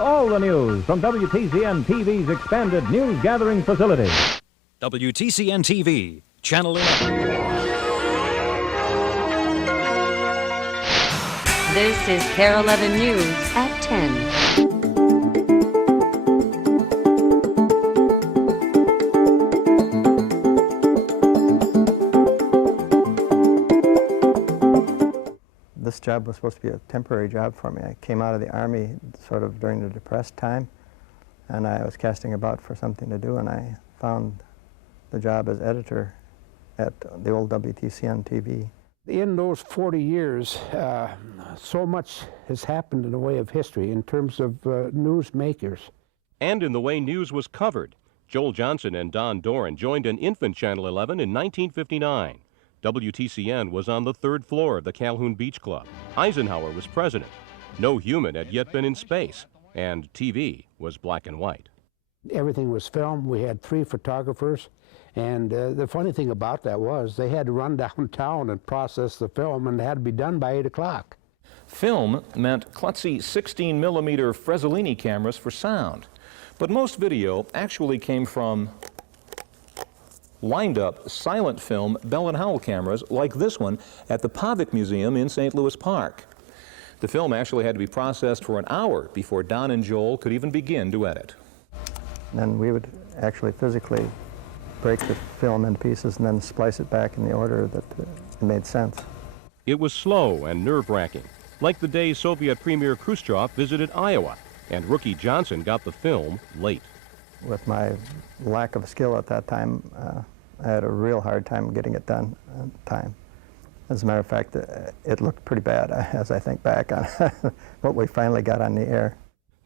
get all the news from WTCN TV's expanded news gathering facility. WTCN TV, Channel 11. This is KARE 11 News at 10. This job was supposed to be a temporary job for me. I came out of the Army sort of during the depressed time, and I was casting about for something to do, and I found the job as editor at the old WTCN TV. In those 40 years, so much has happened in the way of history in terms of news makers. And in the way news was covered. Joel Johnson and Don Doran joined an infant Channel 11 in 1959. WTCN was on the third floor of the Calhoun Beach Club. Eisenhower was president. No human had yet been in space, and TV was black and white. Everything was filmed. We had 3 photographers, and the funny thing about that was they had to run downtown and process the film, and it had to be done by 8 o'clock. Film meant klutzy 16mm Fresolini cameras for sound, but most video actually came from wind-up silent film Bell & Howell cameras like this one at the Pavic Museum in St. Louis Park. The film actually had to be processed for an hour before Don and Joel could even begin to edit. Then we would actually physically break the film into pieces and then splice it back in the order that it made sense. It was slow and nerve-wracking, like the day Soviet Premier Khrushchev visited Iowa, and Rookie Johnson got the film late. With my lack of skill at that time, I had a real hard time getting it done on time. As a matter of fact, it looked pretty bad as I think back on what we finally got on the air.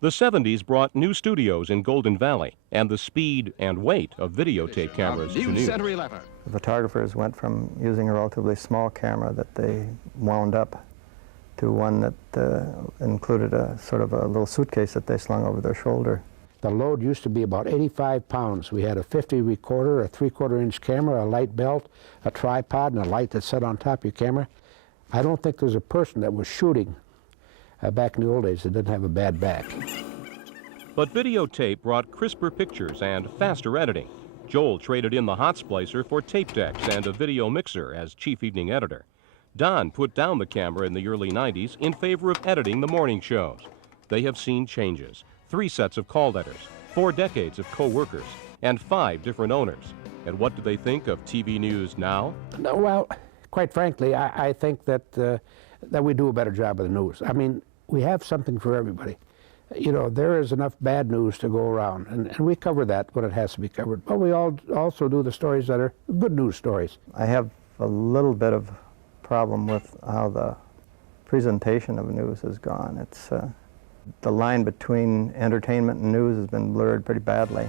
The 70s brought new studios in Golden Valley and the speed and weight of videotape cameras to news. The photographers went from using a relatively small camera that they wound up to one that included a sort of a little suitcase that they slung over their shoulder. The load used to be about 85 pounds. We had a 50 recorder, a 3/4-inch camera, a light belt, a tripod, and a light that sat on top of your camera. I don't think there's a person that was shooting back in the old days that didn't have a bad back. But videotape brought crisper pictures and faster editing. Joel traded in the hot splicer for tape decks and a video mixer as chief evening editor. Don put down the camera in the early 90s in favor of editing the morning shows. They have seen changes. 3 sets of call letters, 4 decades of co-workers, and 5 different owners. And what do they think of TV news now? Well, quite frankly, I think that we do a better job of the news. I mean, we have something for everybody. You know, there is enough bad news to go around, and we cover that when it has to be covered. But we also do the stories that are good news stories. I have a little bit of problem with how the presentation of news has gone. It's the line between entertainment and news has been blurred pretty badly.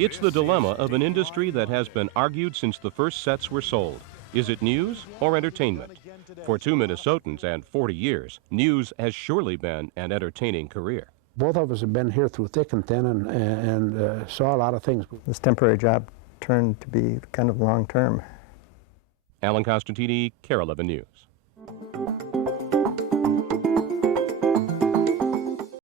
It's the dilemma of an industry that has been argued since the first sets were sold. Is it news or entertainment? For 2 Minnesotans and 40 years, news has surely been an entertaining career. Both of us have been here through thick and thin and saw a lot of things. This temporary job turned to be kind of long-term. Alan Costantini, KARE 11 News.